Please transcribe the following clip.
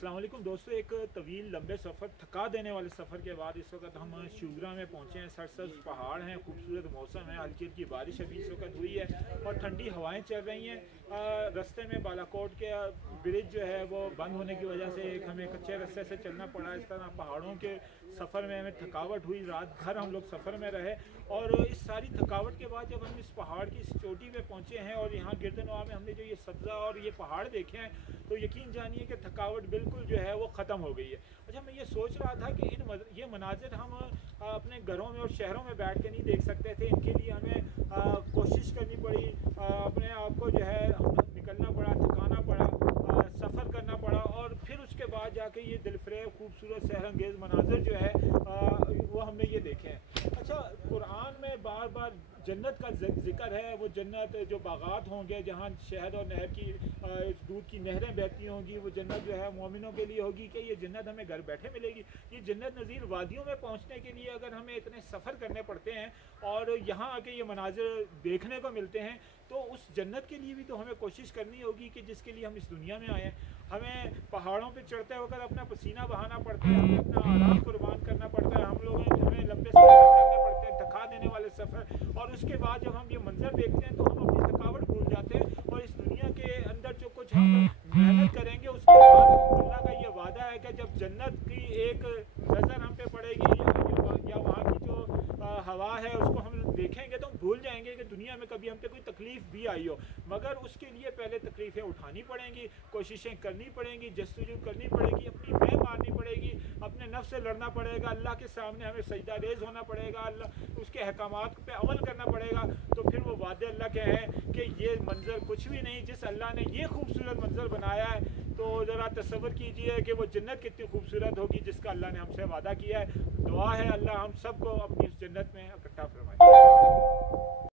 अस्सलाम वालेकुम दोस्तों, एक तवील लंबे सफ़र, थका देने वाले सफ़र के बाद इस वक्त हम शुगरा में पहुँचे हैं। सरसब्ज पहाड़ हैं, खूबसूरत मौसम है, हल्की हल्की बारिश अभी इस वक्त हुई है और ठंडी हवाएं चल रही हैं। रास्ते में बालाकोट के ब्रिज जो है वो बंद होने की वजह से हमें कच्चे रास्ते से चलना पड़ा। इस तरह पहाड़ों के सफ़र में हमें थकावट हुई, रात भर हम लोग सफ़र में रहे और इस सारी थकावट के बाद जब हम इस पहाड़ की इस चोटी पे पहुँचे हैं और यहाँ गिरदनवा में हमने जो ये सब्ज़ा और ये पहाड़ देखे हैं तो यकीन जानिए कि थकावट बिल्कुल जो है वो ख़त्म हो गई है। अच्छा, मैं ये सोच रहा था कि ये मनाजिर हम अपने घरों में और शहरों में बैठ के नहीं देख सकते थे। इनके लिए हमें कोशिश करनी पड़ी, अपने आप को जो है निकलना पड़ा, थकाना पड़ा, सफ़र करना पड़ा और फिर उसके बाद जाके ये दिलफरेब खूबसूरत सहरंगेज़ मनाजिर जो है वो हमने ये देखे हैं। अच्छा, कुरान में बार बार जन्नत का जिक्र है। वो जन्नत जो बागात होंगे जहाँ शहद और नहर की दूध की नहरें बहती होंगी, वो जन्नत जो है मोमिनों के लिए होगी। कि ये जन्नत हमें घर बैठे मिलेगी? ये जन्नत नज़ीर वादियों में पहुँचने के लिए अगर हमें इतने सफ़र करने पड़ते हैं और यहाँ आके ये मनाजिर देखने को मिलते हैं तो उस जन्नत के लिए भी तो हमें कोशिश करनी होगी कि जिसके लिए हम इस दुनिया में आए हैं। हमें पहाड़ों पे चढ़ते वक्त अपना पसीना बहाना पड़ता है, हमें अपना आराम कुर्बान करना पड़ता है, हमें लंबे सफ़र करने पड़ते हैं, थका देने वाले सफ़र। और उसके बाद जब हम ये मंजर देखते हैं तो हम अपनी थकावट भूल जाते हैं और इस दुनिया के अंदर जो कुछ हम मेहनत करेंगे उसके बाद अल्लाह का ये वादा है कि जब जन्नत की एक नज़र हम पे पड़ेगी या वहाँ की जो हवा है उसको हम देखेंगे तो हम भूल जाएंगे कि दुनिया में कभी हम पे कोई तकलीफ़ भी आई हो। मगर उसके लिए पहले तकलीफ़ें उठानी पड़ेंगी, कोशिशें करनी पड़ेंगी, जस्तजू करनी पड़ेगी, अपनी मैं मारनी पड़ेगी, अपने नफ्स से लड़ना पड़ेगा, अल्लाह के सामने हमें सजदा रेज़ होना पड़ेगा, अल्लाह उसके अहकामात पे अमल करना पड़ेगा। तो फिर वो वादे अल्लाह के हैं कि ये मंज़र कुछ भी नहीं, जिस अल्लाह ने ये खूबसूरत मंज़र बनाया है तो ज़रा तसव्वुर कीजिए कि वो जन्नत कितनी खूबसूरत होगी जिसका अल्लाह ने हमसे वादा किया है। दुआ है अल्लाह हम सबको अपनी इस जन्नत